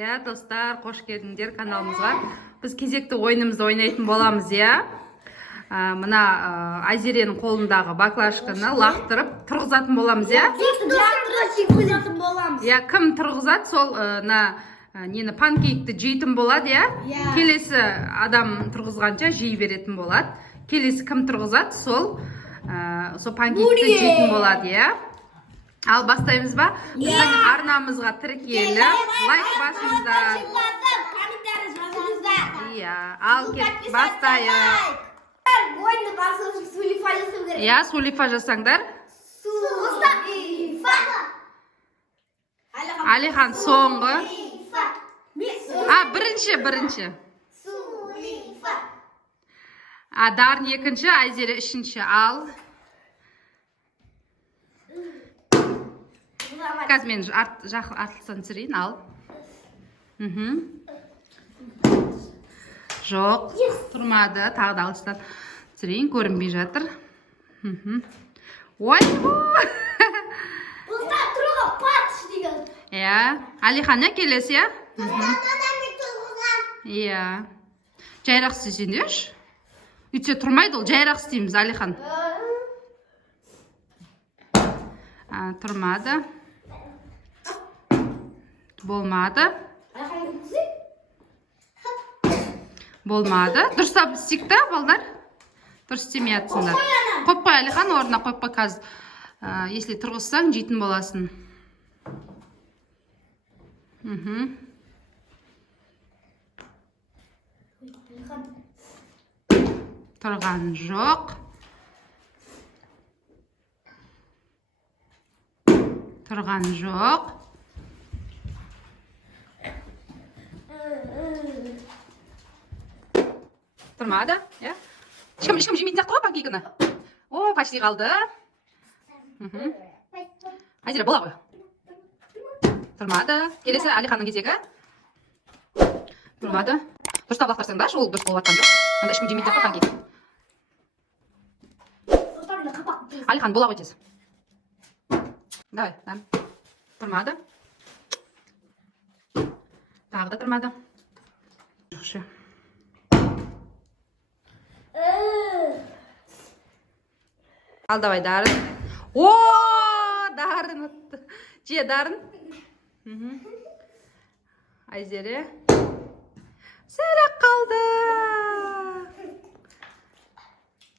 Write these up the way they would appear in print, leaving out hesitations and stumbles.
Ya dostlar, hoş geldingер каналымызға. Біз кезекті ойынымызды ойнайтын боламыз, я. Мына Айзеренің қолындағы баклажканы лақтырып тұрғызатын боламыз, я. Я, кім тұрғызады, сол нені панкейкті жейтін болады, я. Келесі адам тұрғызғанша жей беретін болады. Келесі кім тұрғызады, сол панкейкті жейтін болады, я. Ал бастаймыз ба? Біздің арнамызға тіркелі. Лайк басыңыздар. Иә, ал кет, бастайық. Иә, сулифа жасаңдар. Алихан соңғы. Бірінші. Дарын екінші, Айзере үшінші. Ал. Қазір мен артылсан түсірейін, ал. Жоқ, тұрмады. Тағы да алыстан түсірейін, көрінбей жатыр. Ой, иә, Алихан, келесі, иә? Иә. Жайрақ істесеңдерші. Үйтсе тұрмайды, ол жайрақ істейміз, Алихан. Тұрмады. Болмады. Дұрыстап істейік та, балдар? Дұрыс істемей атсыңдар. Қойып қой, Алихан, орнына қойып қой қазір. Если тұрғызсаң, жейтін боласын. Тұрған жоқ. Тұрмады, иә? Ешкім жемейтін сияқты ғой панкейкіні? О, почти қалды. Айзере, бола ғой. Тұрмады. Келесі Алиханның кезегі. Тұрмады. Дұрыстап лақтырсаңдаршы, ол дұрыс болып атқан жоқ. Анда ешкім жемейтін сияқты панкейк. Алихан, бола ғой тез. Давай, дан. Тұрмады. Тағы да тұрмады. Жақсы. Ал, давай, Дарын. О, Дарын ұтты. Же, Дарын. Айзере. Сәлек қалды.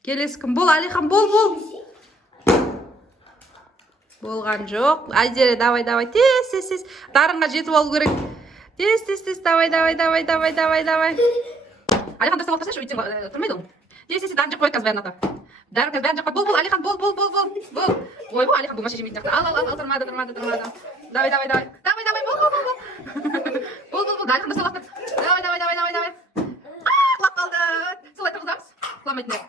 Келесі кім? Бол, Алихан, бол. Болған жоқ. Айзере, давай. Тез. Дарынға жетіп алу керек. Тез. Давай. Алихан, дұрыстап алып тасташы, тұрмайды ол. Тез, дарын жоқ қой, қазір бәрін ата. Дарын қазір бәрін жоқ қой. Бол, Алихан, бол. Ой, бұл Алихан болмашы жемейтін жақты. Ал, тұрмады. Давай. Бол. Алихан дұрыстап алып тасташы. Давай. Құлап қалды. Солай тұрғызамыз. Құламайтын бәрі.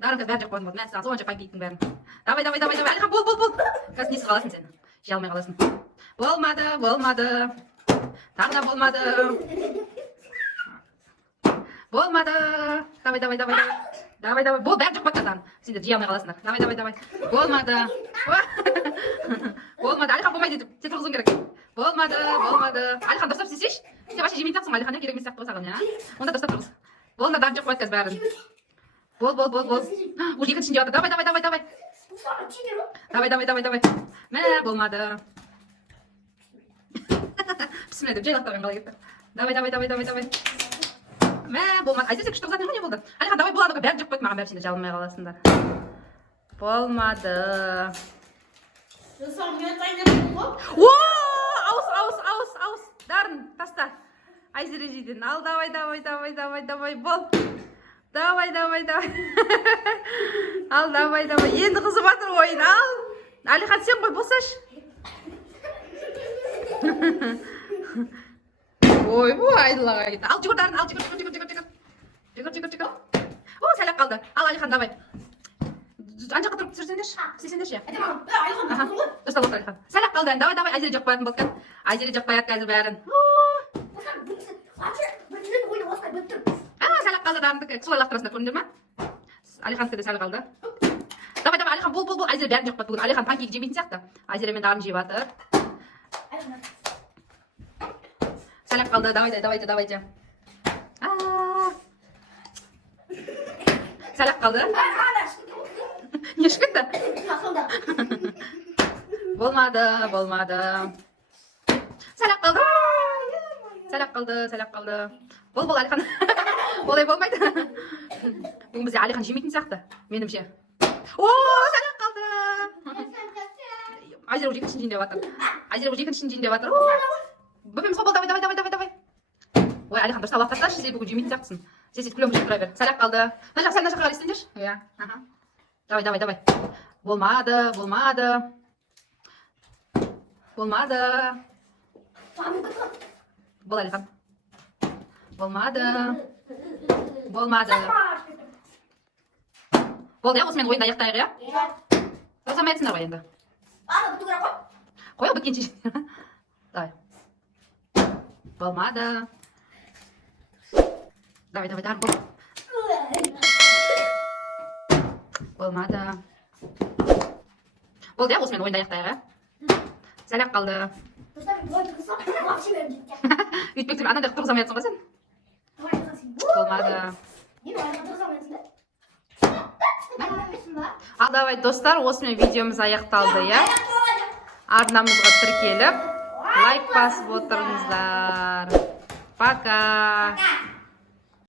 Дарын қазір бәрін жоқ қойын болды. Мән саған соғанша панкейктің бәрін. Давай. Алихан, бол. Қазір несі қаласың сен? Жей алмай қаласың. Болмады. Тағы да болмады. Давай. Бол, бәрін жоқ қойын. Сендер жей алмай қаласыңдар. Давай. Болмады. Алихан болмайды деп. Сен тұрғызуың керек. Болмады. Алихан дұрыстап істесейші. Сен вообще жемейтін сияқтысың, Алихан, керек емес сияқты ғой саған, иә? Онда дұрыстап тұрғыз. Болында дарын жоқ қойын қазір бәрін. Бол. Уже екіншінде отыр. Давай. Мә, болмады. Бісміллә деп, жай лақтырған қалай кетті. Давай. Мә, болмады. Айзере, сен күшті тұрғызатын ғой, не болды? Алихан, давай, болады ғой, бәрін жоқ қойды, маған бәрі сендер жалынмай қаласыңдар. Болмады. О, ауыз. Дарын, таста. Айзере жейден. Ал, давай, бол. Давай. Ал, давай. Енді қызып атыр ойын, ал. Алихан, сен қой, болсашы. Ой, айдылаға кетті. Ал, жүгір, Дарын, ал, жүгір. Жүгір. О, сәлек қалды. Ал, Алихан, давай. Анжаққа тұрып түсірсендерші. Істесендерші, я. Дұрыстап отыр, Алихан. Сәлек қалды, давай. Айзере жоқ қоятын болдық. Айзере жоқ қояды қазір бәрін. Сәлек қалды, Дарындікі. Солай лақтырасыңдар, көріндер ма? Алихандікі де сәл қалды. Давай, Алихан, бол. Айзере бәрін жоқ қойды бүгін. Алихан панкейк жемейтін сияқты. Айзере мен Дарын жеп жатыр. қалды. Давайте. Сәл-ақ қалды. Не ешкенді? Болмады. Сәл-ақ қалды. Бол, Әлихан. Олай болмайды. Бүгін бізде Әлихан жемейтін сияқты, менімше. Сәл-ақ қалды. Айзер уже екіншін жейін деп жатыр. Бөпеміз қол, давай. Ой, Әлихан, дұрыс алып тасташы, сен бүгін жемейтін сияқтысың. Сен сөйтіп күлемін жеп тұра бер. Сәл-ақ қалды. Мына жаққа қарай істеңдерші. Иә. Давай. Болмады. Бол, Әлихан. Болмады. Болды, иә, осымен ойынды аяқтайық, иә? Жасамай айтсыңдар ғой енді. Қой, біткенше. Давай. Болмады. Давай, тағым бол. Болмады. Болды, иә, осымен ойынды аяқтайық, иә? Сәл-ақ қалды. Үйтпек тұрмай, анандай тұрғызамай жатсың ба сен? Болмады. Ал давай достар, осымен видеомыз аяқталды, иә? Арнамызға тіркеліп, лайк басып отырыңыздар. Пока!